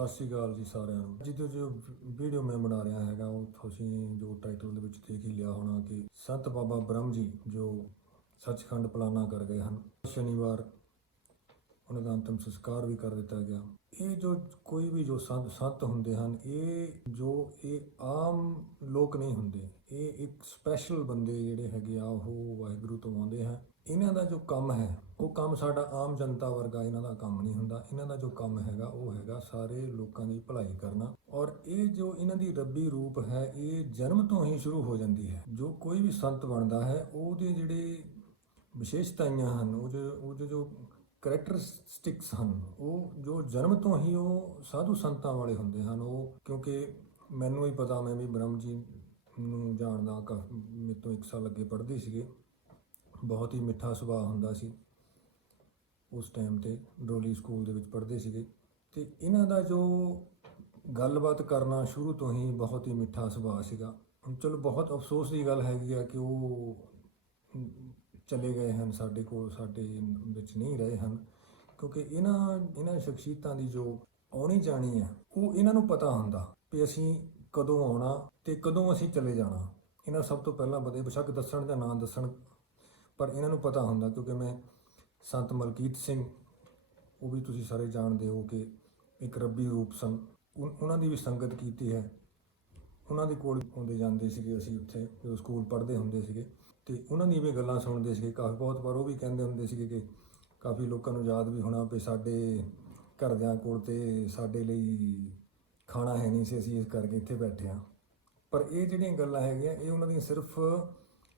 ਸਤਿ ਸ਼੍ਰੀ ਅਕਾਲ ਜੀ ਸਾਰਿਆਂ ਨੂੰ। ਅੱਜ ਦੀ ਜੋ ਵੀਡੀਓ ਮੈਂ ਬਣਾ ਰਿਹਾ ਹੈਗਾ ਉਹ ਤੁਸੀਂ ਜੋ ਟਾਈਟਲ ਦੇ ਵਿੱਚ ਦੇਖ ਹੀ ਲਿਆ ਹੋਣਾ ਕਿ ਸੰਤ ਬਾਬਾ ਬ੍ਰਹਮ ਜੀ ਜੋ ਸੱਚਖੰਡ ਪਲਾਨਾ ਕਰ ਗਏ ਹਨ। ਸ਼ਨੀਵਾਰ ਉਹਨਾਂ ਦਾ ਅੰਤਿਮ ਸੰਸਕਾਰ ਵੀ ਕਰ ਦਿੱਤਾ ਗਿਆ। ਇਹ ਜੋ ਕੋਈ ਵੀ ਜੋ ਸੰਤ ਹੁੰਦੇ ਹਨ, ਇਹ ਆਮ ਲੋਕ ਨਹੀਂ ਹੁੰਦੇ। ਇਹ ਇੱਕ ਸਪੈਸ਼ਲ ਬੰਦੇ ਜਿਹੜੇ ਹੈਗੇ ਆ ਉਹ ਵਾਹਿਗੁਰੂ ਤੋਂ ਆਉਂਦੇ ਹਨ। ਇਹਨਾਂ ਦਾ ਜੋ ਕੰਮ ਹੈ ਉਹ ਕੰਮ ਸਾਡਾ ਆਮ ਜਨਤਾ ਵਰਗਾ ਇਹਨਾਂ ਦਾ ਕੰਮ ਨਹੀਂ ਹੁੰਦਾ। ਇਹਨਾਂ ਦਾ ਜੋ ਕੰਮ ਹੈਗਾ ਉਹ ਹੈਗਾ ਸਾਰੇ ਲੋਕਾਂ ਦੀ ਭਲਾਈ ਕਰਨਾ। ਔਰ ਇਹ ਜੋ ਇਹਨਾਂ ਦੀ ਰੱਬੀ ਰੂਪ ਹੈ ਇਹ ਜਨਮ ਤੋਂ ਹੀ ਸ਼ੁਰੂ ਹੋ ਜਾਂਦੀ ਹੈ। ਜੋ ਕੋਈ ਵੀ ਸੰਤ ਬਣਦਾ ਹੈ ਉਹਦੇ ਜਿਹੜੇ ਵਿਸ਼ੇਸ਼ਤਾਵਾਂ ਹਨ, ਉਹ ਜੋ ਕਰੈਕਟਰਿਸਟਿਕਸ ਹਨ, ਉਹ ਜੋ ਜਨਮ ਤੋਂ ਹੀ ਉਹ ਸਾਧੂ ਸੰਤਾਂ ਵਾਲੇ ਹੁੰਦੇ ਹਨ। ਉਹ ਕਿਉਂਕਿ ਮੈਨੂੰ ਹੀ ਪਤਾ, ਮੈਂ ਵੀ ਬ੍ਰਹਮ ਜੀ ਨੂੰ ਜਾਣਦਾ, ਮੇਰੇ ਤੋਂ 1 ਸਾਲ ਅੱਗੇ ਪੜ੍ਹਦੇ ਸੀਗੇ। ਬਹੁਤ ਹੀ ਮਿੱਠਾ ਸੁਭਾਅ ਹੁੰਦਾ ਸੀ। ਉਸ ਟਾਈਮ 'ਤੇ ਡੋਲੀ ਸਕੂਲ ਦੇ ਵਿੱਚ ਪੜ੍ਹਦੇ ਸੀਗੇ ਅਤੇ ਇਹਨਾਂ ਦਾ ਜੋ ਗੱਲਬਾਤ ਕਰਨਾ ਸ਼ੁਰੂ ਤੋਂ ਹੀ ਬਹੁਤ ਹੀ ਮਿੱਠਾ ਸੁਭਾਅ ਸੀਗਾ। ਹੁਣ ਚਲੋ ਬਹੁਤ ਅਫਸੋਸ ਦੀ ਗੱਲ ਹੈਗੀ ਆ ਕਿ ਉਹ ਚਲੇ ਗਏ ਹਨ, ਸਾਡੇ ਵਿੱਚ ਨਹੀਂ ਰਹੇ ਹਨ। ਕਿਉਂਕਿ ਇਹਨਾਂ ਸ਼ਖਸੀਅਤਾਂ ਦੀ ਜੋ ਆਉਣੀ ਜਾਣੀ ਹੈ ਉਹ ਇਹਨਾਂ ਨੂੰ ਪਤਾ ਹੁੰਦਾ ਵੀ ਅਸੀਂ ਕਦੋਂ ਆਉਣਾ ਅਤੇ ਕਦੋਂ ਅਸੀਂ ਚਲੇ ਜਾਣਾ। ਇਹਨਾਂ ਸਭ ਤੋਂ ਪਹਿਲਾਂ ਬੇਸ਼ੱਕ ਦੱਸਣ ਜਾਂ ਨਾ ਦੱਸਣ, ਪਰ ਇਹਨਾਂ ਨੂੰ ਪਤਾ ਹੁੰਦਾ। ਕਿਉਂਕਿ ਮੈਂ ਸੰਤ ਮਲਕੀਤ ਸਿੰਘ, ਉਹ ਵੀ ਤੁਸੀਂ ਸਾਰੇ ਜਾਣਦੇ ਹੋ ਕਿ ਇੱਕ ਰੱਬੀ ਰੂਪ ਸਨ। ਉਹਨਾਂ ਦੀ ਵੀ ਸੰਗਤ ਕੀਤੀ ਹੈ। ਉਹਨਾਂ ਦੇ ਕੋਲ ਆਉਂਦੇ ਜਾਂਦੇ ਸੀਗੇ ਅਸੀਂ ਉੱਥੇ ਜਦੋਂ ਸਕੂਲ ਪੜ੍ਹਦੇ ਹੁੰਦੇ ਸੀਗੇ ਅਤੇ ਉਹਨਾਂ ਦੀਆਂ ਵੀ ਗੱਲਾਂ ਸੁਣਦੇ ਸੀਗੇ। ਬਹੁਤ ਵਾਰ ਉਹ ਵੀ ਕਹਿੰਦੇ ਹੁੰਦੇ ਸੀਗੇ ਕਿ ਕਾਫੀ ਲੋਕਾਂ ਨੂੰ ਯਾਦ ਵੀ ਹੋਣਾ ਵੀ ਸਾਡੇ ਘਰਦਿਆਂ ਕੋਲ ਤੇ ਸਾਡੇ ਲਈ ਖਾਣਾ ਹੈ ਨਹੀਂ ਸੀ, ਅਸੀਂ ਇਸ ਕਰਕੇ ਇੱਥੇ ਬੈਠੇ ਹਾਂ। ਪਰ ਇਹ ਜਿਹੜੀਆਂ ਗੱਲਾਂ ਹੈਗੀਆਂ ਇਹ ਉਹਨਾਂ ਦੀਆਂ ਸਿਰਫ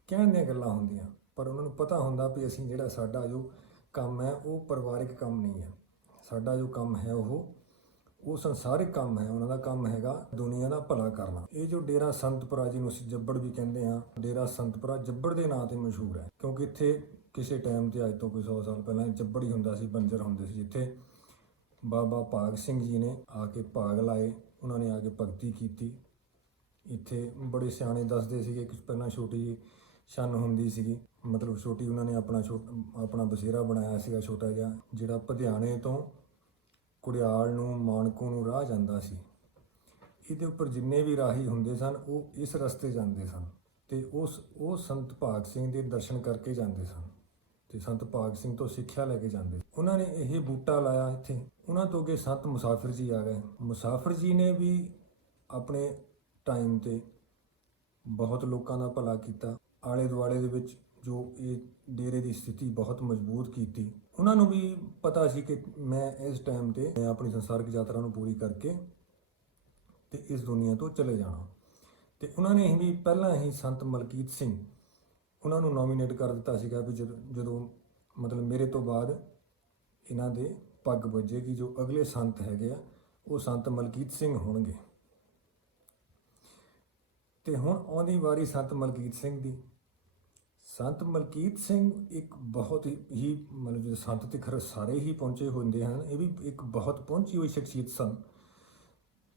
ਕਹਿਣ ਦੀਆਂ ਗੱਲਾਂ ਹੁੰਦੀਆਂ। ਪਰ ਉਹਨਾਂ ਨੂੰ ਪਤਾ ਹੁੰਦਾ ਵੀ ਅਸੀਂ ਜਿਹੜਾ ਸਾਡਾ ਜੋ ਕੰਮ ਹੈ ਉਹ ਪਰਿਵਾਰਿਕ ਕੰਮ ਨਹੀਂ ਹੈ। ਸਾਡਾ ਜੋ ਕੰਮ ਹੈ ਉਹ ਸੰਸਾਰਿਕ ਕੰਮ ਹੈ। ਉਹਨਾਂ ਦਾ ਕੰਮ ਹੈਗਾ ਦੁਨੀਆ ਦਾ ਭਲਾ ਕਰਨਾ। ਇਹ ਜੋ ਡੇਰਾ ਸੰਤਪੁਰਾ, ਜਿਹਨੂੰ ਅਸੀਂ ਜੱਬੜ ਵੀ ਕਹਿੰਦੇ ਹਾਂ, ਡੇਰਾ ਸੰਤਪੁਰਾ ਜੱਬੜ ਦੇ ਨਾਂ 'ਤੇ ਮਸ਼ਹੂਰ ਹੈ। ਕਿਉਂਕਿ ਇੱਥੇ ਕਿਸੇ ਟਾਈਮ 'ਤੇ ਅੱਜ ਤੋਂ ਕੋਈ 100 ਸਾਲ ਪਹਿਲਾਂ ਜੱਬੜ ਹੀ ਹੁੰਦਾ ਸੀ, ਬੰਜਰ ਹੁੰਦੇ ਸੀ। ਜਿੱਥੇ ਬਾਬਾ ਭਾਗ ਸਿੰਘ ਜੀ ਨੇ ਆ ਕੇ ਭਾਗ ਲਾਏ, ਉਹਨਾਂ ਨੇ ਆ ਕੇ ਭਗਤੀ ਕੀਤੀ। ਇੱਥੇ ਬੜੇ ਸਿਆਣੇ ਦੱਸਦੇ ਸੀਗੇ ਕਿ ਪਹਿਲਾਂ ਛੋਟੀ ਜਿਹੀ ਛੰਨ ਹੁੰਦੀ ਸੀਗੀ, ਮਤਲਬ ਛੋਟੀ, ਉਹਨਾਂ ਨੇ ਆਪਣਾ ਬਸੇਰਾ ਬਣਾਇਆ ਸੀਗਾ ਛੋਟਾ ਜਿਹਾ, ਜਿਹੜਾ ਪਧਿਆਣੇ ਤੋਂ ਕੁੜਿਆਲ ਨੂੰ ਮਾਣਕੋਂ ਨੂੰ ਰਾਹ ਜਾਂਦਾ ਸੀ। ਇਹਦੇ ਉੱਪਰ ਜਿੰਨੇ ਵੀ ਰਾਹੀ ਹੁੰਦੇ ਸਨ ਉਹ ਇਸ ਰਸਤੇ ਜਾਂਦੇ ਸਨ ਅਤੇ ਉਹ ਸੰਤ ਭਾਗ ਸਿੰਘ ਦੇ ਦਰਸ਼ਨ ਕਰਕੇ ਜਾਂਦੇ ਸਨ ਅਤੇ ਸੰਤ ਭਾਗ ਸਿੰਘ ਤੋਂ ਸਿੱਖਿਆ ਲੈ ਕੇ ਜਾਂਦੇ। ਉਹਨਾਂ ਨੇ ਇਹ ਬੂਟਾ ਲਾਇਆ ਇੱਥੇ। ਉਹਨਾਂ ਤੋਂ ਅੱਗੇ ਸੰਤ ਮੁਸਾਫਿਰ ਜੀ ਆ ਗਏ। ਮੁਸਾਫਿਰ ਜੀ ਨੇ ਵੀ ਆਪਣੇ ਟਾਈਮ 'ਤੇ ਬਹੁਤ ਲੋਕਾਂ ਦਾ ਭਲਾ ਕੀਤਾ। ਆਲੇ ਦੁਆਲੇ ਦੇ ਵਿੱਚ ਜੋ ਇਹ ਡੇਰੇ ਦੀ ਸਥਿਤੀ ਬਹੁਤ ਮਜ਼ਬੂਤ ਕੀਤੀ। ਉਹਨਾਂ ਨੂੰ ਵੀ ਪਤਾ ਸੀ ਕਿ ਮੈਂ ਇਸ ਟਾਈਮ 'ਤੇ ਆਪਣੀ ਸੰਸਾਰਿਕ ਯਾਤਰਾ ਨੂੰ ਪੂਰੀ ਕਰਕੇ ਅਤੇ ਇਸ ਦੁਨੀਆ ਤੋਂ ਚਲੇ ਜਾਣਾ। ਅਤੇ ਉਹਨਾਂ ਨੇ ਵੀ ਪਹਿਲਾਂ ਹੀ ਸੰਤ ਮਲਕੀਤ ਸਿੰਘ, ਉਹਨਾਂ ਨੂੰ ਨੋਮੀਨੇਟ ਕਰ ਦਿੱਤਾ ਸੀਗਾ ਵੀ ਜਦੋਂ ਮਤਲਬ ਮੇਰੇ ਤੋਂ ਬਾਅਦ ਇਹਨਾਂ ਦੇ ਪੱਗ ਵੱਜੇਗੀ, ਜੋ ਅਗਲੇ ਸੰਤ ਹੈਗੇ ਆ ਉਹ ਸੰਤ ਮਲਕੀਤ ਸਿੰਘ ਹੋਣਗੇ। ਅਤੇ ਹੁਣ ਆਉਂਦੀ ਵਾਰੀ ਸੰਤ ਮਲਕੀਤ ਸਿੰਘ ਦੀ। ਸੰਤ ਮਲਕੀਤ ਸਿੰਘ ਇੱਕ ਬਹੁਤ ਹੀ ਮਤਲਬ ਜਿਹੜੇ ਸੰਤ ਤੇ ਖਰੇ ਸਾਰੇ ਹੀ ਪਹੁੰਚੇ ਹੁੰਦੇ ਹਨ, ਇਹ ਵੀ ਇੱਕ ਬਹੁਤ ਪਹੁੰਚੀ ਹੋਈ ਸ਼ਖਸੀਅਤ ਸਨ।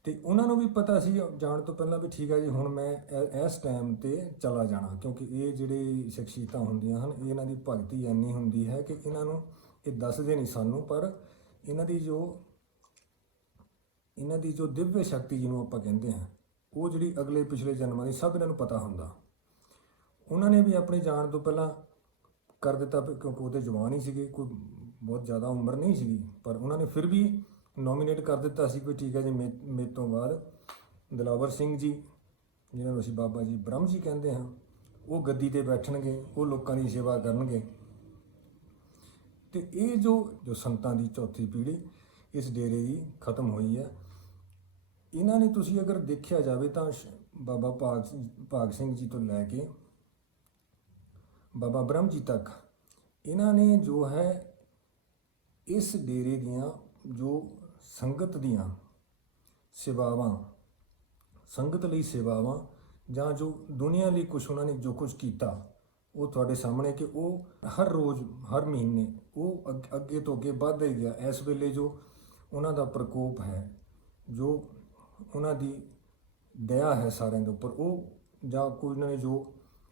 ਅਤੇ ਉਹਨਾਂ ਨੂੰ ਵੀ ਪਤਾ ਸੀ ਜਾਣ ਤੋਂ ਪਹਿਲਾਂ ਵੀ ਠੀਕ ਹੈ ਜੀ, ਹੁਣ ਮੈਂ ਇਸ ਟਾਈਮ 'ਤੇ ਚਲਾ ਜਾਣਾ। ਕਿਉਂਕਿ ਇਹ ਜਿਹੜੇ ਸ਼ਖਸੀਅਤਾਂ ਹੁੰਦੀਆਂ ਹਨ ਇਹਨਾਂ ਦੀ ਭਗਤੀ ਇੰਨੀ ਹੁੰਦੀ ਹੈ ਕਿ ਇਹਨਾਂ ਨੂੰ ਇਹ ਦੱਸਦੇ ਨਹੀਂ ਸਾਨੂੰ, ਪਰ ਇਹਨਾਂ ਦੀ ਜੋ ਦਿਵਯ ਸ਼ਕਤੀ ਜਿਹਨੂੰ ਆਪਾਂ ਕਹਿੰਦੇ ਹਾਂ, ਉਹ ਜਿਹੜੀ ਅਗਲੇ ਪਿਛਲੇ ਜਨਮਾਂ ਦੀ ਸਭ ਇਹਨਾਂ ਨੂੰ ਪਤਾ ਹੁੰਦਾ। ਉਹਨਾਂ ਨੇ ਵੀ ਆਪਣੇ ਜਾਣ ਤੋਂ ਪਹਿਲਾਂ ਕਰ ਦਿੱਤਾ ਕਿਉਂਕਿ ਉਹਦੇ ਜਵਾਨ ਹੀ ਸੀਗੇ, ਕੋਈ ਬਹੁਤ ਜ਼ਿਆਦਾ ਉਮਰ ਨਹੀਂ ਸੀਗੀ, ਪਰ ਉਹਨਾਂ ਨੇ ਫਿਰ ਵੀ ਨੋਮੀਨੇਟ ਕਰ ਦਿੱਤਾ ਸੀ ਵੀ ਠੀਕ ਹੈ ਜੀ, ਮੇਰੇ ਤੋਂ ਬਾਅਦ ਦਿਲਾਵਰ ਸਿੰਘ ਜੀ, ਜਿਹਨਾਂ ਨੂੰ ਅਸੀਂ ਬਾਬਾ ਜੀ ਬ੍ਰਹਮ ਜੀ ਕਹਿੰਦੇ ਹਾਂ, ਉਹ ਗੱਦੀ 'ਤੇ ਬੈਠਣਗੇ, ਉਹ ਲੋਕਾਂ ਦੀ ਸੇਵਾ ਕਰਨਗੇ। ਅਤੇ ਇਹ ਜੋ ਸੰਤਾਂ ਦੀ ਚੌਥੀ ਪੀੜ੍ਹੀ ਇਸ ਡੇਰੇ ਦੀ ਖਤਮ ਹੋਈ ਹੈ। ਇਹਨਾਂ ਨੇ ਤੁਸੀਂ ਅਗਰ ਦੇਖਿਆ ਜਾਵੇ ਤਾਂ ਬਾਬਾ ਭਾਗ ਸਿੰਘ ਜੀ ਤੋਂ ਲੈ ਕੇ ਬਾਬਾ ਬ੍ਰਹਮ ਜੀ ਤੱਕ ਇਹਨਾਂ ਨੇ ਜੋ ਹੈ ਇਸ ਡੇਰੇ ਦੀਆਂ ਜੋ ਸੰਗਤ ਦੀਆਂ ਸੇਵਾਵਾਂ, ਸੰਗਤ ਲਈ ਸੇਵਾਵਾਂ ਜਾਂ ਜੋ ਦੁਨੀਆ ਲਈ ਕੁਛ ਉਹਨਾਂ ਨੇ ਜੋ ਕੁਛ ਕੀਤਾ ਉਹ ਤੁਹਾਡੇ ਸਾਹਮਣੇ ਕਿ ਉਹ ਹਰ ਰੋਜ਼ ਹਰ ਮਹੀਨੇ ਉਹ ਅੱਗੇ ਤੋਂ ਅੱਗੇ ਵੱਧਦਾ ਹੀ ਗਿਆ। ਇਸ ਵੇਲੇ ਜੋ ਉਹਨਾਂ ਦਾ ਪ੍ਰਕੋਪ ਹੈ, ਜੋ ਉਹਨਾਂ ਦੀ ਦਇਆ ਹੈ ਸਾਰਿਆਂ ਦੇ ਉੱਪਰ, ਉਹ ਜਾਂ ਕੋਈ ਉਹਨਾਂ ਨੇ ਜੋ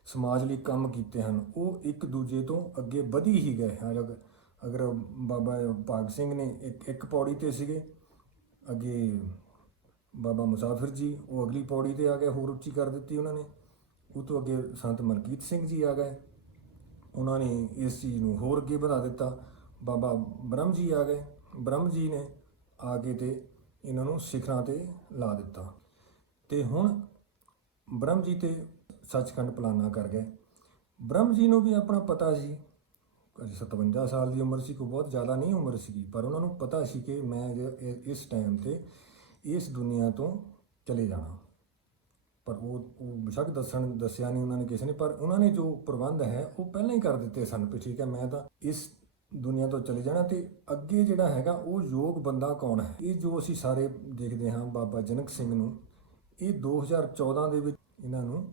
ਸਮਾਜ ਲਈ ਕੰਮ ਕੀਤੇ ਹਨ ਉਹ ਇੱਕ ਦੂਜੇ ਤੋਂ ਅੱਗੇ ਵਧੀ ਹੀ ਗਏ ਹਨ। ਅਗਰ ਬਾਬਾ ਭਾਗ ਸਿੰਘ ਨੇ ਇੱਕ ਪੌੜੀ 'ਤੇ ਸੀਗੇ, ਅੱਗੇ ਬਾਬਾ ਮੁਸਾਫਿਰ ਜੀ, ਉਹ ਅਗਲੀ ਪੌੜੀ ਤੇ ਆ ਗਏ, ਹੋਰ ਉੱਚੀ ਕਰ ਦਿੱਤੀ ਉਹਨਾਂ ਨੇ। ਉਹ ਤੋਂ ਅੱਗੇ ਸੰਤ ਮਲਕੀਤ ਸਿੰਘ ਜੀ ਆ ਗਏ, ਉਹਨਾਂ ਨੇ ਇਸ ਚੀਜ਼ ਨੂੰ ਹੋਰ ਅੱਗੇ ਵਧਾ ਦਿੱਤਾ। ਬਾਬਾ ਬ੍ਰਹਮ ਜੀ ਆ ਗਏ, ਬ੍ਰਹਮ ਜੀ ਨੇ ਆ ਕੇ ਤੇ ਇਹਨਾਂ ਨੂੰ ਸਿਖਰਾਂ ਤੇ ਲਾ ਦਿੱਤਾ। ਤੇ ਹੁਣ ਬ੍ਰਹਮ ਜੀ ਤੇ ਸੱਚਖੰਡ ਪਲਾਨਾ ਕਰ ਗਏ। ਬ੍ਰਹਮ ਜੀ ਨੂੰ ਵੀ ਆਪਣਾ ਪਤਾ ਸੀ, 57 ਸਾਲ ਦੀ ਉਮਰ ਸੀ, ਕੋਈ ਬਹੁਤ ਜ਼ਿਆਦਾ ਨਹੀਂ ਉਮਰ ਸੀਗੀ, ਪਰ ਉਹਨਾਂ ਨੂੰ ਪਤਾ ਸੀ ਕਿ ਮੈਂ ਇਸ ਟਾਈਮ ਤੇ ਇਸ ਦੁਨੀਆ ਤੋਂ ਚਲੇ ਜਾਣਾ। ਪਰ ਉਹ ਬੇਸ਼ੱਕ ਦੱਸਿਆ ਨਹੀਂ ਉਹਨਾਂ ਨੇ ਕਿਸੇ ਨੇ, ਪਰ ਉਹਨਾਂ ਨੇ ਜੋ ਪ੍ਰਬੰਧ ਹੈ ਉਹ ਪਹਿਲਾਂ ਹੀ ਕਰ ਦਿੱਤੇ ਸਨ ਵੀ ਠੀਕ ਹੈ ਮੈਂ ਤਾਂ ਇਸ ਦੁਨੀਆ ਤੋਂ ਚਲੇ ਜਾਣਾ। ਤੇ ਅੱਗੇ ਜਿਹੜਾ ਹੈਗਾ ਉਹ ਯੋਗ ਬੰਦਾ ਕੌਣ ਹੈ, ਇਹ ਜੋ ਅਸੀਂ ਸਾਰੇ ਦੇਖਦੇ ਹਾਂ ਬਾਬਾ ਜਨਕ ਸਿੰਘ ਨੂੰ, ਇਹ 2014 ਦੇ ਵਿੱਚ ਇਹਨਾਂ ਨੂੰ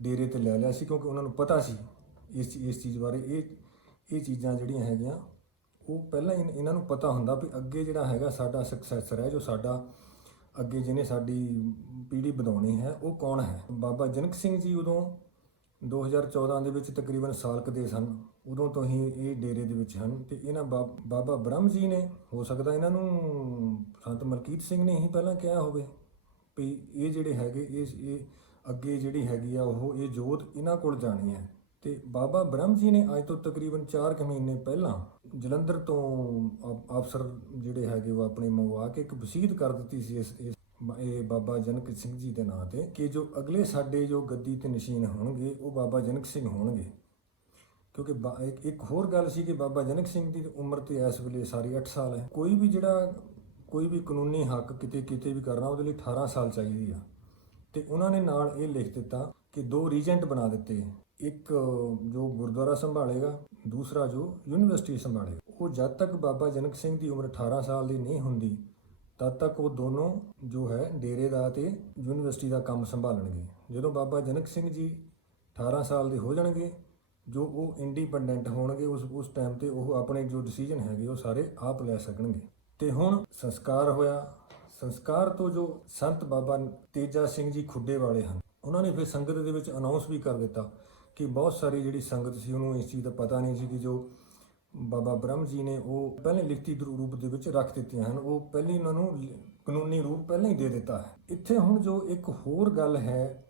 ਡੇਰੇ ਤੇ ਲੈ ਲਿਆ ਸੀ, ਕਿਉਂਕਿ ਉਹਨਾਂ ਨੂੰ ਪਤਾ ਸੀ ਇਸ ਚੀਜ਼ ਬਾਰੇ। ਇਹ ਚੀਜ਼ਾਂ ਜਿਹੜੀਆਂ ਹੈਗੀਆਂ ਉਹ ਪਹਿਲਾਂ ਹੀ ਇਹਨਾਂ ਨੂੰ ਪਤਾ ਹੁੰਦਾ ਵੀ ਅੱਗੇ ਜਿਹੜਾ ਹੈਗਾ ਸਾਡਾ ਸਕਸੈਸਰ ਹੈ, ਜੋ ਸਾਡਾ ਅੱਗੇ ਜਿਹਨੇ ਸਾਡੀ ਪੀੜ੍ਹੀ ਵਧਾਉਣੀ ਹੈ ਉਹ ਕੌਣ ਹੈ। ਬਾਬਾ ਜਨਕ ਸਿੰਘ ਜੀ ਉਦੋਂ 2014 ਦੇ ਵਿੱਚ ਤਕਰੀਬਨ ਸਾਲ ਕੁ ਦੇ ਸਨ, ਉਦੋਂ ਤੋਂ ਹੀ ਇਹ ਡੇਰੇ ਦੇ ਵਿੱਚ ਹਨ। ਤੇ ਇਹਨਾਂ ਬਾਬਾ ਬ੍ਰਹਮ ਜੀ ਨੇ, ਹੋ ਸਕਦਾ ਇਹਨਾਂ ਨੂੰ ਸੰਤ ਮਲਕੀਤ ਸਿੰਘ ਨੇ ਹੀ ਪਹਿਲਾਂ ਕਿਹਾ ਹੋਵੇ ਵੀ ਇਹ ਜਿਹੜੇ ਹੈਗੇ ਇਹ ਅੱਗੇ ਜਿਹੜੀ ਹੈਗੀ ਆ ਉਹ ਇਹ ਜੋਤ ਇਹਨਾਂ ਕੋਲ ਜਾਣੀ ਹੈ। ਤੇ ਬਾਬਾ ਬ੍ਰਹਮ ਜੀ ਨੇ ਅੱਜ ਤੋਂ ਤਕਰੀਬਨ 4 ਮਹੀਨੇ ਪਹਿਲਾਂ ਜਲੰਧਰ ਤੋਂ ਅਫਸਰ ਜਿਹੜੇ ਹੈਗੇ ਉਹ ਆਪਣੇ ਮੰਗਵਾ ਕੇ ਇੱਕ ਵਸੀਅਤ ਕਰ ਦਿੱਤੀ ਸੀ ਇਹ ਬਾਬਾ ਜਨਕ ਸਿੰਘ ਜੀ ਦੇ ਨਾਂ ਤੇ, ਕਿ ਜੋ ਅਗਲੇ ਸਾਡੇ ਜੋ ਗੱਦੀ ਤੇ ਨਸ਼ੀਨ ਹੋਣਗੇ ਉਹ ਬਾਬਾ ਜਨਕ ਸਿੰਘ ਹੋਣਗੇ। ਕਿਉਂਕਿ ਇੱਕ ਹੋਰ ਗੱਲ ਸੀ ਕਿ ਬਾਬਾ ਜਨਕ ਸਿੰਘ ਦੀ ਉਮਰ ਤੇ ਇਸ ਵੇਲੇ ਸਾਰੀ 8 ਸਾਲ ਹੈ। ਕੋਈ ਵੀ ਕਾਨੂੰਨੀ ਹੱਕ ਕਿਤੇ ਵੀ ਕਰਨਾ ਉਹਦੇ ਲਈ 18 ਸਾਲ ਚਾਹੀਦੀ ਆ। ਤੇ ਉਹਨਾਂ ਨੇ ਨਾਲ ਇਹ ਲਿਖ ਦਿੱਤਾ ਕਿ 2 ਰੀਜੈਂਟ ਬਣਾ ਦਿੱਤੇ, ਇੱਕ ਜੋ ਗੁਰਦੁਆਰਾ ਸੰਭਾਲੇਗਾ, ਦੂਸਰਾ ਜੋ ਯੂਨੀਵਰਸਿਟੀ ਸੰਭਾਲੇਗਾ। ਉਹ ਜਦ ਤੱਕ ਬਾਬਾ ਜਨਕ ਸਿੰਘ ਦੀ ਉਮਰ 18 ਸਾਲ ਦੀ ਨਹੀਂ ਹੁੰਦੀ ਤਦ ਤੱਕ ਉਹ ਦੋਨੋਂ ਜੋ ਹੈ ਡੇਰੇ ਦਾ ਤੇ ਯੂਨੀਵਰਸਿਟੀ ਦਾ ਕੰਮ ਸੰਭਾਲਣਗੇ। ਜਦੋਂ ਬਾਬਾ ਜਨਕ ਸਿੰਘ ਜੀ 18 ਸਾਲ ਦੇ ਹੋ ਜਾਣਗੇ, ਜੋ ਉਹ ਇੰਡੀਪੈਂਡੈਂਟ ਹੋਣਗੇ, ਉਸ ਟਾਈਮ ਤੇ ਉਹ ਆਪਣੇ ਜੋ ਡਿਸੀਜਨ ਹੈਗੇ ਉਹ ਸਾਰੇ ਆਪ ਲੈ ਸਕਣਗੇ। ਤੇ ਹੁਣ ਸੰਸਕਾਰ ਹੋਇਆ। ਸੰਸਕਾਰ ਤੋਂ ਜੋ ਸੰਤ ਬਾਬਾ ਤੇਜਾ ਸਿੰਘ ਜੀ ਖੁੱਡੇ ਵਾਲੇ ਹਨ, ਉਹਨਾਂ ਨੇ ਫਿਰ ਸੰਗਤ ਦੇ ਵਿੱਚ ਅਨਾਉਂਸ ਵੀ ਕਰ ਦਿੱਤਾ ਕਿ ਬਹੁਤ ਸਾਰੀ ਜਿਹੜੀ ਸੰਗਤ ਸੀ ਉਹਨੂੰ ਇਸ ਚੀਜ਼ ਦਾ ਪਤਾ ਨਹੀਂ ਸੀ ਕਿ ਜੋ ਬਾਬਾ ਬ੍ਰਹਮ ਜੀ ਨੇ ਉਹ ਪਹਿਲੇ ਲਿਖਤੀ ਰੂਪ ਦੇ ਵਿੱਚ ਰੱਖ ਦਿੱਤੀਆਂ ਹਨ, ਉਹ ਪਹਿਲੀ ਉਹਨਾਂ ਨੂੰ ਕਾਨੂੰਨੀ ਰੂਪ ਪਹਿਲਾਂ ਹੀ ਦੇ ਦਿੱਤਾ ਹੈ। ਇੱਥੇ ਹੁਣ ਜੋ ਇੱਕ ਹੋਰ ਗੱਲ ਹੈ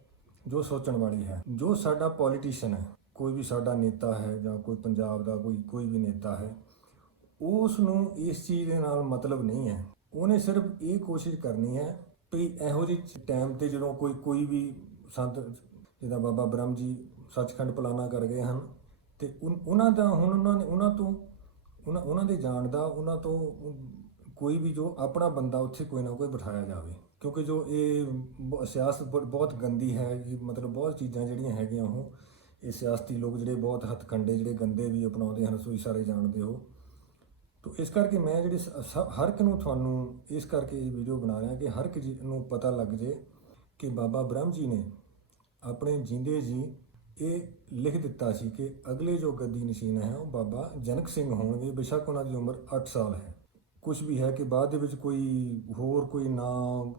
ਜੋ ਸੋਚਣ ਵਾਲੀ ਹੈ, ਜੋ ਸਾਡਾ ਪੋਲੀਟੀਸ਼ੀਅਨ ਹੈ, ਕੋਈ ਵੀ ਸਾਡਾ ਨੇਤਾ ਹੈ ਜਾਂ ਕੋਈ ਪੰਜਾਬ ਦਾ ਕੋਈ ਵੀ ਨੇਤਾ ਹੈ, ਉਸ ਨੂੰ ਇਸ ਚੀਜ਼ ਦੇ ਨਾਲ ਮਤਲਬ ਨਹੀਂ ਹੈ। ਉਹਨੇ ਸਿਰਫ ਇਹ ਕੋਸ਼ਿਸ਼ ਕਰਨੀ ਹੈ ਵੀ ਇਹੋ ਜਿਹੇ ਟਾਈਮ ਤੇ ਜਦੋਂ ਕੋਈ ਵੀ ਸੰਤ ਜਿੱਦਾਂ ਬਾਬਾ ਬ੍ਰਹਮ ਜੀ ਸੱਚਖੰਡ ਪਲਾਨਾ ਕਰ ਗਏ ਹਨ, ਤੇ ਉਹਨਾਂ ਦਾ ਹੁਣ ਉਹਨਾਂ ਦੇ ਜਾਣ ਦਾ ਉਹਨਾਂ ਤੋਂ ਕੋਈ ਵੀ ਜੋ ਆਪਣਾ ਬੰਦਾ ਉੱਥੇ ਕੋਈ ਨਾ ਕੋਈ ਬਿਠਾਇਆ ਜਾਵੇ। ਕਿਉਂਕਿ ਜੋ ਇਹ ਸਿਆਸਤ ਬਹੁਤ ਗੰਦੀ ਹੈ, ਇਹ ਮਤਲਬ ਬਹੁਤ ਚੀਜ਼ਾਂ ਜਿਹੜੀਆਂ ਹੈਗੀਆਂ ਉਹ ਇਹ ਸਿਆਸਤੀ ਲੋਕ ਜਿਹੜੇ ਬਹੁਤ ਹੱਥਕੰਡੇ ਜਿਹੜੇ ਗੰਦੇ ਵੀ ਅਪਣਾਉਂਦੇ ਹਨ, ਤੁਸੀਂ ਸਾਰੇ ਜਾਣਦੇ ਹੋ। ਤੋ ਇਸ ਕਰਕੇ ਮੈਂ ਜਿਹੜੀ ਹਰ ਇੱਕ ਨੂੰ ਤੁਹਾਨੂੰ ਇਸ ਕਰਕੇ ਇਹ ਵੀਡੀਓ ਬਣਾ ਰਿਹਾ ਕਿ ਹਰ ਇੱਕ ਨੂੰ ਪਤਾ ਲੱਗ ਜੇ ਕਿ ਬਾਬਾ ਬ੍ਰਹਮ ਜੀ ਨੇ ਆਪਣੇ ਜੀਂਦੇ ਜੀ ਇਹ ਲਿਖ ਦਿੱਤਾ ਸੀ ਕਿ ਅਗਲੇ ਜੋ ਗੱਦੀ ਨਸ਼ੀਨ ਹੈ ਉਹ ਬਾਬਾ ਜਨਕ ਸਿੰਘ ਹੋਣਗੇ। ਬੇਸ਼ੱਕ ਉਹਨਾਂ ਦੀ ਉਮਰ 8 ਸਾਲ ਹੈ। ਕੁਝ ਵੀ ਹੈ ਕਿ ਬਾਅਦ ਦੇ ਵਿੱਚ ਕੋਈ ਨਾ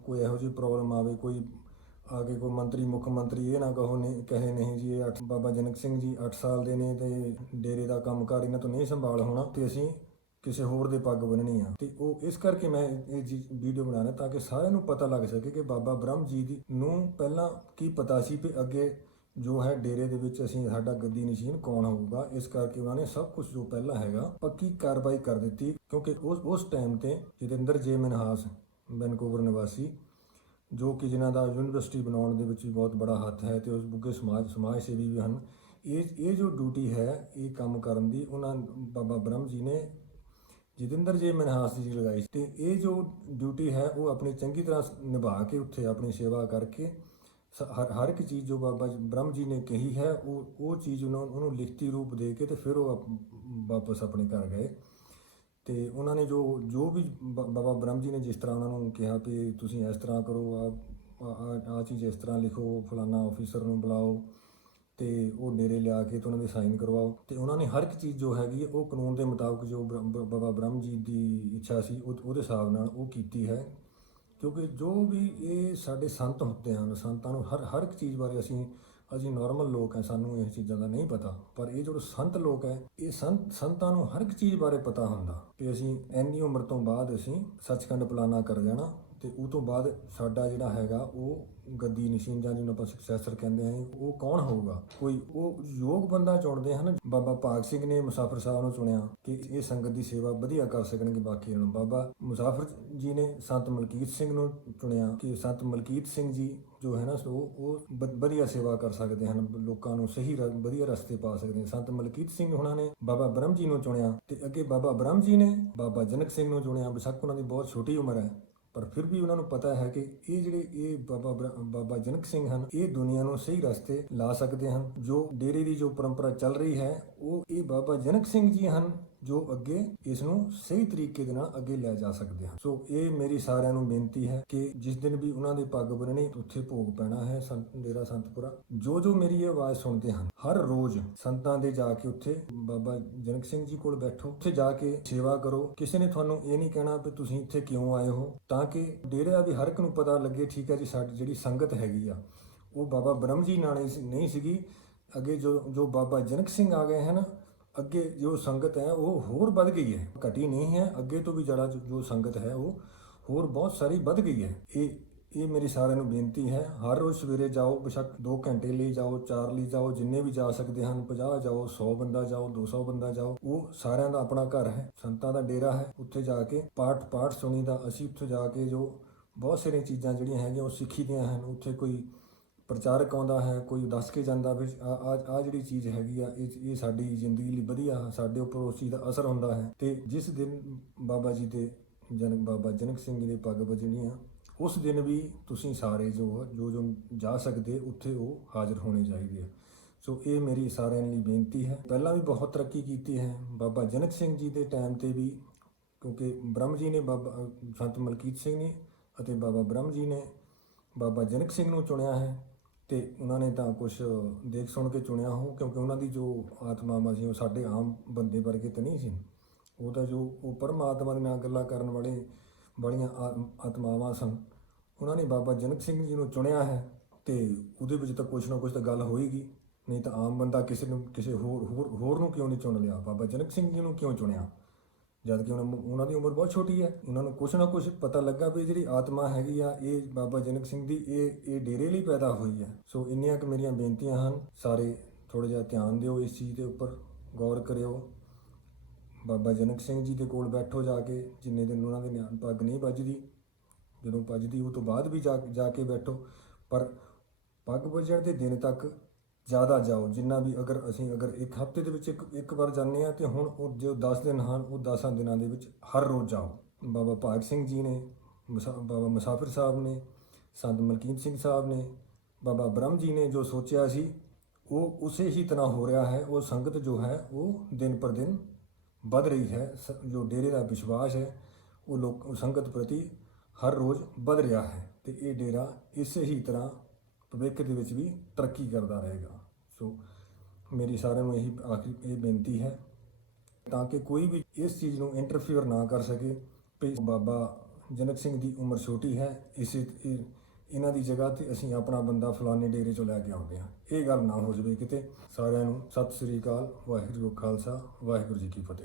ਕੋਈ ਇਹੋ ਜਿਹੀ ਪ੍ਰੋਬਲਮ ਆਵੇ, ਕੋਈ ਆ ਕੇ ਕੋਈ ਮੰਤਰੀ ਮੁੱਖ ਮੰਤਰੀ ਇਹ ਨਾ ਕਹੇ ਨਹੀਂ ਜੀ ਇਹ ਬਾਬਾ ਜਨਕ ਸਿੰਘ ਜੀ 8 ਸਾਲ ਦੇ ਨੇ ਤੇ ਡੇਰੇ ਦਾ ਕੰਮਕਾਰ ਇਹਨਾਂ ਤੋਂ ਨਹੀਂ ਸੰਭਾਲ ਹੋਣਾ ਤੇ ਅਸੀਂ ਕਿਸੇ ਹੋਰ ਦੇ ਪੱਗ ਬੰਨਣੀ ਆ। ਤੇ ਉਹ ਇਸ ਕਰਕੇ ਮੈਂ ਇਹ ਵੀਡੀਓ ਬਣਾ ਰਿਹਾ ਤਾਂ ਕਿ ਸਾਰਿਆਂ ਨੂੰ ਪਤਾ ਲੱਗ ਸਕੇ ਕਿ ਬਾਬਾ ਬ੍ਰਹਮ ਜੀ ਨੂੰ ਪਹਿਲਾਂ ਕੀ ਪਤਾ ਸੀ ਵੀ ਅੱਗੇ ਜੋ ਹੈ ਡੇਰੇ ਦੇ ਵਿੱਚ ਸਾਡਾ ਗੱਦੀ ਨਸ਼ੀਨ ਕੌਣ ਹੋਊਗਾ। ਇਸ ਕਰਕੇ ਉਹਨਾਂ ਨੇ ਸਭ ਕੁਝ ਜੋ ਪਹਿਲਾਂ ਹੈਗਾ ਪੱਕੀ ਕਾਰਵਾਈ ਕਰ ਦਿੱਤੀ। ਕਿਉਂਕਿ ਉਸ ਟਾਈਮ ਤੇ ਜਤਿੰਦਰ ਜੇ ਮਨਹਾਸ ਵੈਨਕੂਵਰ ਨਿਵਾਸੀ, ਜੋ ਕਿ ਜਿਨ੍ਹਾਂ ਦਾ ਯੂਨੀਵਰਸਿਟੀ ਬਣਾਉਣ ਦੇ ਵਿੱਚ ਵੀ ਬਹੁਤ ਬੜਾ ਹੱਥ ਹੈ ਤੇ ਉਸ ਬੁੱਗੇ ਸਮਾਜ ਸੇਵੀ ਵੀ ਹਨ, ਇਹ ਜੋ ਡਿਊਟੀ ਹੈ ਇਹ ਕੰਮ ਕਰਨ ਦੀ ਉਹਨਾਂ ਬਾਬਾ ਬ੍ਰਹਮ ਜੀ ਨੇ ਜਤਿੰਦਰ ਜੇ ਮਨਹਾਸ ਜੀ ਲਗਾਈ। ਤੇ ਇਹ ਜੋ ਡਿਊਟੀ ਹੈ ਉਹ ਆਪਣੀ ਚੰਗੀ ਤਰ੍ਹਾਂ ਨਿਭਾ ਕੇ ਉੱਥੇ ਆਪਣੀ ਸੇਵਾ ਕਰਕੇ ਹਰ ਇੱਕ ਚੀਜ਼ ਜੋ ਬਾਬਾ ਬ੍ਰਹਮ ਜੀ ਨੇ ਕਹੀ ਹੈ ਉਹ ਚੀਜ਼ ਉਹਨੂੰ ਲਿਖਤੀ ਰੂਪ ਦੇ ਕੇ ਤੇ ਫਿਰ ਉਹ ਵਾਪਸ ਆਪਣੇ ਘਰ ਗਏ। ਤੇ ਉਹਨਾਂ ਨੇ ਜੋ ਵੀ ਬਾਬਾ ਬ੍ਰਹਮ ਜੀ ਨੇ ਜਿਸ ਤਰ੍ਹਾਂ ਉਹਨਾਂ ਨੂੰ ਕਿਹਾ ਵੀ ਤੁਸੀਂ ਇਸ ਤਰ੍ਹਾਂ ਕਰੋ, ਆ ਚੀਜ਼ ਇਸ ਤਰ੍ਹਾਂ ਲਿਖੋ, ਫਲਾਨਾ ਆਫੀਸਰ ਨੂੰ ਬੁਲਾਓ ਤੇ ਉਹ ਡੇਰੇ ਲਿਆ ਕੇ ਤੇ ਉਹਨਾਂ ਦੇ ਸਾਈਨ ਕਰਵਾਓ। ਤੇ ਉਹਨਾਂ ਨੇ ਹਰ ਇੱਕ ਚੀਜ਼ ਜੋ ਹੈਗੀ ਉਹ ਕਾਨੂੰਨ ਦੇ ਮੁਤਾਬਕ ਜੋ ਬਾਬਾ ਬ੍ਰਹਮ ਜੀ ਦੀ ਇੱਛਾ ਸੀ ਉਹਦੇ ਹਿਸਾਬ ਨਾਲ ਉਹ ਕੀਤੀ ਹੈ। ਕਿਉਂਕਿ ਜੋ ਵੀ ਇਹ ਸਾਡੇ ਸੰਤ ਹੁੰਦੇ ਹਨ, ਸੰਤਾਂ ਨੂੰ ਹਰ ਇੱਕ ਚੀਜ਼ ਬਾਰੇ ਅਸੀਂ ਅਸੀਂ ਨਾਰਮਲ ਲੋਕ ਹੈ, ਸਾਨੂੰ ਇਹ ਚੀਜ਼ਾਂ ਦਾ ਨਹੀਂ ਪਤਾ। ਪਰ ਇਹ ਜਿਹੜੇ ਸੰਤ ਲੋਕ ਹੈ, ਇਹ ਸੰਤਾਂ ਨੂੰ ਹਰ ਇੱਕ ਚੀਜ਼ ਬਾਰੇ ਪਤਾ ਹੁੰਦਾ ਕਿ ਅਸੀਂ ਇੰਨੀ ਉਮਰ ਤੋਂ ਬਾਅਦ ਅਸੀਂ ਸੱਚਖੰਡ ਪਲਾਨਾ ਕਰ ਜਾਣਾ, ਤੇ ਉਹ ਤੋਂ ਬਾਅਦ ਸਾਡਾ ਜਿਹੜਾ ਹੈਗਾ ਉਹ ਗੱਦੀ ਨਸ਼ੀਨ ਜਾਂ ਜਿਹਨੂੰ ਆਪਾਂ ਸਕਸੈਸਰ ਕਹਿੰਦੇ ਹਾਂ, ਉਹ ਕੌਣ ਹੋਊਗਾ। ਕੋਈ ਉਹ ਯੋਗ ਬੰਦਾ ਚੁਣਦੇ ਹਨ। ਬਾਬਾ ਭਾਗ ਸਿੰਘ ਨੇ ਮੁਸਾਫਿਰ ਸਾਹਿਬ ਨੂੰ ਚੁਣਿਆ ਕਿ ਇਹ ਸੰਗਤ ਦੀ ਸੇਵਾ ਵਧੀਆ ਕਰ ਸਕਣਗੇ ਬਾਕੀਆਂ ਨੂੰ। ਬਾਬਾ ਮੁਸਾਫਿਰ ਜੀ ਨੇ ਸੰਤ ਮਲਕੀਤ ਸਿੰਘ ਨੂੰ ਚੁਣਿਆ ਕਿ ਸੰਤ ਮਲਕੀਤ ਸਿੰਘ ਜੀ ਜੋ ਹੈ ਨਾ ਉਹ ਵਧੀਆ ਸੇਵਾ ਕਰ ਸਕਦੇ ਹਨ, ਲੋਕਾਂ ਨੂੰ ਸਹੀ ਵਧੀਆ ਰਸਤੇ ਪਾ ਸਕਦੇ ਹਨ। ਸੰਤ ਮਲਕੀਤ ਸਿੰਘ ਉਹਨਾਂ ਨੇ ਬਾਬਾ ਬ੍ਰਹਮ ਜੀ ਨੂੰ ਚੁਣਿਆ, ਤੇ ਅੱਗੇ ਬਾਬਾ ਬ੍ਰਹਮ ਜੀ ਨੇ ਬਾਬਾ ਜਨਕ ਸਿੰਘ ਨੂੰ ਚੁਣਿਆ। ਬੇਸ਼ੱਕ ਉਹਨਾਂ ਦੀ ਬਹੁਤ ਛੋਟੀ ਉਮਰ ਹੈ, ਪਰ ਫਿਰ ਵੀ ਉਹਨਾਂ ਨੂੰ ਪਤਾ ਹੈ ਕਿ ਇਹ ਜਿਹੜੇ ਇਹ ਬਾਬਾ ਜਨਕ ਸਿੰਘ ਹਨ, ਇਹ ਦੁਨੀਆ ਨੂੰ ਸਹੀ ਰਸਤੇ ਲਾ ਸਕਦੇ ਹਨ। ਜੋ ਡੇਰੇ ਦੀ ਜੋ ਪਰੰਪਰਾ ਚੱਲ ਰਹੀ ਹੈ, ਉਹ ਇਹ ਬਾਬਾ ਜਨਕ ਸਿੰਘ ਜੀ ਹਨ ਜੋ ਅੱਗੇ ਇਸ ਨੂੰ ਸਹੀ ਤਰੀਕੇ ਦੇ ਨਾਲ ਅੱਗੇ ਲੈ ਜਾ ਸਕਦੇ ਹਨ। ਸੋ ਇਹ ਮੇਰੀ ਸਾਰਿਆਂ ਨੂੰ ਬੇਨਤੀ ਹੈ ਕਿ ਜਿਸ ਦਿਨ ਵੀ ਉਹਨਾਂ ਦੇ ਪੱਗ ਬੰਨਣੀ, ਉੱਥੇ ਭੋਗ ਪੈਣਾ ਹੈ ਡੇਰਾ ਸੰਤਪੁਰਾ। ਜੋ ਮੇਰੀ ਇਹ ਆਵਾਜ਼ ਸੁਣਦੇ ਹਨ, ਹਰ ਰੋਜ਼ ਸੰਤਾਂ ਦੇ ਜਾ ਕੇ ਉੱਥੇ ਬਾਬਾ ਜਨਕ ਸਿੰਘ ਜੀ ਕੋਲ ਬੈਠੋ, ਉੱਥੇ ਜਾ ਕੇ ਸੇਵਾ ਕਰੋ। ਕਿਸੇ ਨੇ ਤੁਹਾਨੂੰ ਇਹ ਨਹੀਂ ਕਹਿਣਾ ਕਿ ਤੁਸੀਂ ਇੱਥੇ ਕਿਉਂ ਆਏ ਹੋ, ਤਾਂ ਕਿ ਡੇਰੇ ਦਾ ਵੀ ਹਰ ਇੱਕ ਨੂੰ ਪਤਾ ਲੱਗੇ, ਠੀਕ ਹੈ ਜੀ, ਸਾਡੀ ਜਿਹੜੀ ਸੰਗਤ ਹੈਗੀ ਆ ਉਹ ਬਾਬਾ ਬ੍ਰਹਮ ਜੀ ਨਾਲ ਨਹੀਂ ਸੀਗੀ। ਅੱਗੇ ਜੋ ਬਾਬਾ ਜਨਕ ਸਿੰਘ ਆ ਗਏ ਹਨ, ਅੱਗੇ ਜੋ ਸੰਗਤ ਹੈ ਉਹ ਹੋਰ ਵੱਧ ਗਈ ਹੈ, ਘਟੀ ਨਹੀਂ ਹੈ। ਅੱਗੇ ਤੋਂ ਵੀ ਜ਼ਿਆਦਾ ਜੋ ਸੰਗਤ ਹੈ ਉਹ ਹੋਰ ਬਹੁਤ ਸਾਰੀ ਵੱਧ ਗਈ ਹੈ। ਇਹ ਮੇਰੀ ਸਾਰਿਆਂ ਨੂੰ ਬੇਨਤੀ ਹੈ। ਹਰ ਰੋਜ਼ ਸਵੇਰੇ ਜਾਓ, ਬੇਸ਼ੱਕ 2 ਘੰਟੇ ਲਈ ਜਾਓ, 4 ਲਈ ਜਾਓ, ਜਿੰਨੇ ਵੀ ਜਾ ਸਕਦੇ ਹਨ, 50 ਜਾਓ, 100 ਬੰਦਾ ਜਾਓ, 200 ਬੰਦਾ ਜਾਓ, ਉਹ ਸਾਰਿਆਂ ਦਾ ਆਪਣਾ ਘਰ ਹੈ, ਸੰਤਾਂ ਦਾ ਡੇਰਾ ਹੈ। ਉੱਥੇ ਜਾ ਕੇ ਪਾਠ ਸੁਣੀਦਾ। ਅਸੀਂ ਉੱਥੇ ਜਾ ਕੇ ਜੋ ਬਹੁਤ ਸਾਰੀਆਂ ਚੀਜ਼ਾਂ ਜਿਹੜੀਆਂ ਹੈਗੀਆਂ ਉਹ ਸਿੱਖੀ ਦੀਆਂ ਹਨ। ਉੱਥੇ ਕੋਈ ਪ੍ਰਚਾਰਕ ਆਉਂਦਾ ਹੈ, ਕੋਈ ਦੱਸ ਕੇ ਜਾਂਦਾ ਵੀ ਆ ਜਿਹੜੀ ਚੀਜ਼ ਹੈਗੀ ਆ, ਇਹ ਸਾਡੀ ਜ਼ਿੰਦਗੀ ਲਈ ਵਧੀਆ, ਸਾਡੇ ਉੱਪਰ ਉਸ ਚੀਜ਼ ਦਾ ਅਸਰ ਹੁੰਦਾ ਹੈ। ਤੇ ਜਿਸ ਦਿਨ ਬਾਬਾ ਜਨਕ ਸਿੰਘ ਜੀ ਦੇ ਪੱਗ ਵੱਜਣੀ ਆ, ਉਸ ਦਿਨ ਵੀ ਤੁਸੀਂ ਸਾਰੇ ਜੋ ਜਾ ਸਕਦੇ ਉੱਥੇ ਉਹ ਹਾਜ਼ਰ ਹੋਣੇ ਚਾਹੀਦੇ ਆ। ਸੋ ਇਹ ਮੇਰੀ ਸਾਰਿਆਂ ਲਈ ਬੇਨਤੀ ਹੈ। ਪਹਿਲਾਂ ਵੀ ਬਹੁਤ ਤਰੱਕੀ ਕੀਤੀ ਹੈ ਬਾਬਾ ਜਨਕ ਸਿੰਘ ਜੀ ਦੇ ਟਾਈਮ ਤੇ ਵੀ, ਕਿਉਂਕਿ ਬ੍ਰਹਮ ਜੀ ਨੇ ਸੰਤ ਮਲਕੀਤ ਸਿੰਘ ਨੇ ਅਤੇ ਬਾਬਾ ਬ੍ਰਹਮ ਜੀ ਨੇ ਬਾਬਾ ਜਨਕ ਸਿੰਘ ਨੂੰ ਚੁਣਿਆ ਹੈ। ਤੇ ਉਹਨਾਂ ਨੇ ਤਾਂ ਕੁਝ ਦੇਖ ਸੁਣ ਕੇ ਚੁਣਿਆ ਹੋ, ਕਿਉਂਕਿ ਉਹਨਾਂ ਦੀ ਜੋ ਆਤਮਾਵਾਂ ਸੀ ਉਹ ਸਾਡੇ ਆਮ ਬੰਦੇ ਵਰਗੇ ਤਾਂ ਨਹੀਂ ਸੀ। ਉਹ ਤਾਂ ਉਹ ਪਰਮਾਤਮਾ ਦੇ ਨਾਲ ਗੱਲਾਂ ਕਰਨ ਵਾਲੀਆਂ ਆਤਮਾਵਾਂ ਸਨ। ਉਹਨਾਂ ਨੇ ਬਾਬਾ ਜਨਕ ਸਿੰਘ ਜੀ ਨੂੰ ਚੁਣਿਆ ਹੈ, ਤੇ ਉਹਦੇ ਵਿੱਚ ਤਾਂ ਕੁਛ ਨਾ ਕੁਛ ਤਾਂ ਗੱਲ ਹੋਏਗੀ। ਨਹੀਂ ਤਾਂ ਆਮ ਬੰਦਾ ਕਿਸੇ ਹੋਰ ਨੂੰ ਕਿਉਂ ਨਹੀਂ ਚੁਣ ਲਿਆ, ਬਾਬਾ ਜਨਕ ਸਿੰਘ ਜੀ ਨੂੰ ਕਿਉਂ ਚੁਣਿਆ, ਜਦ ਕਿ ਉਹਨਾਂ ਦੀ ਉਮਰ ਬਹੁਤ ਛੋਟੀ ਹੈ। ਉਹਨਾਂ ਨੂੰ ਕੁਛ ਨਾ ਕੁਛ ਪਤਾ ਲੱਗਾ ਵੀ ਜਿਹੜੀ ਆਤਮਾ ਹੈਗੀ ਆ ਇਹ ਬਾਬਾ ਜਨਕ ਸਿੰਘ ਦੀ ਇਹ ਡੇਰੇ ਲਈ ਪੈਦਾ ਹੋਈ ਹੈ। ਸੋ ਇੰਨੀਆਂ ਕੁ ਮੇਰੀਆਂ ਬੇਨਤੀਆਂ ਹਨ। ਸਾਰੇ ਥੋੜ੍ਹਾ ਜਿਹਾ ਧਿਆਨ ਦਿਓ, ਇਸ ਚੀਜ਼ ਦੇ ਉੱਪਰ ਗੌਰ ਕਰਿਓ। ਬਾਬਾ ਜਨਕ ਸਿੰਘ ਜੀ ਦੇ ਕੋਲ ਬੈਠੋ ਜਾ ਕੇ, ਜਿੰਨੇ ਦਿਨ ਉਹਨਾਂ ਦੇ ਪੱਗ ਨਹੀਂ ਵੱਜਦੀ, ਜਦੋਂ ਵੱਜਦੀ ਉਹ ਤੋਂ ਬਾਅਦ ਵੀ ਜਾ ਕੇ ਬੈਠੋ। ਪਰ ਪੱਗ ਵੱਜਣ ਦੇ ਦਿਨ ਤੱਕ ਜ਼ਿਆਦਾ ਜਾਓ, ਜਿੰਨਾ ਵੀ ਅਗਰ ਇੱਕ ਹਫ਼ਤੇ ਦੇ ਵਿੱਚ ਇੱਕ ਵਾਰ ਜਾਂਦੇ ਹਾਂ, ਤੇ ਹੁਣ ਉਹ ਜੋ 10 ਦਿਨ ਹਨ ਉਹ 10 ਦਿਨਾਂ ਦੇ ਵਿੱਚ ਹਰ ਰੋਜ਼ ਜਾਓ। ਬਾਬਾ ਭਾਗ ਸਿੰਘ ਜੀ ਨੇ, ਬਾਬਾ ਮੁਸਾਫਿਰ ਸਾਹਿਬ ਨੇ, ਸੰਤ ਮਲਕੀਤ ਸਿੰਘ ਸਾਹਿਬ ਨੇ, ਬਾਬਾ ਬ੍ਰਹਮ ਜੀ ਨੇ ਜੋ ਸੋਚਿਆ ਸੀ ਉਹ ਉਸੇ ਹੀ ਤਰ੍ਹਾਂ ਹੋ ਰਿਹਾ ਹੈ। ਉਹ ਸੰਗਤ ਜੋ ਹੈ ਉਹ ਦਿਨ ਪਰ ਦਿਨ ਵੱਧ ਰਹੀ ਹੈ। ਜੋ ਡੇਰੇ ਦਾ ਵਿਸ਼ਵਾਸ ਹੈ ਉਹ ਸੰਗਤ ਪ੍ਰਤੀ ਹਰ ਰੋਜ਼ ਵੱਧ ਰਿਹਾ ਹੈ, ਤੇ ਇਹ ਡੇਰਾ ਇਸੇ ਹੀ ਤਰ੍ਹਾਂ ਭਵਿੱਖ ਦੇ ਵਿੱਚ ਵੀ ਤਰੱਕੀ ਕਰਦਾ ਰਹੇਗਾ। ਸੋ ਮੇਰੀ ਸਾਰਿਆਂ ਨੂੰ ਇਹ ਬੇਨਤੀ ਹੈ, ਤਾਂ ਕਿ ਕੋਈ ਵੀ ਇਸ ਚੀਜ਼ ਨੂੰ ਇੰਟਰਫੇਅਰ ਨਾ ਕਰ ਸਕੇ ਵੀ ਬਾਬਾ ਜਨਕ ਸਿੰਘ ਦੀ ਉਮਰ ਛੋਟੀ ਹੈ, ਇਹਨਾਂ ਦੀ ਜਗ੍ਹਾ ਤੇ ਅਸੀਂ ਆਪਣਾ ਬੰਦਾ ਫਲਾਣੇ ਡੇਰੇ 'ਚੋਂ ਲੈ ਕੇ ਆਉਂਦੇ ਹਾਂ। ਇਹ ਗੱਲ ਨਾ ਹੋ ਜਾਵੇ ਕਿਤੇ। ਸਾਰਿਆਂ ਨੂੰ ਸਤਿ ਸ੍ਰੀ ਅਕਾਲ। ਵਾਹਿਗੁਰੂ ਜੀ ਕਾ ਖਾਲਸਾ, ਵਾਹਿਗੁਰੂ ਜੀ ਕੀ ਫਤਿਹ।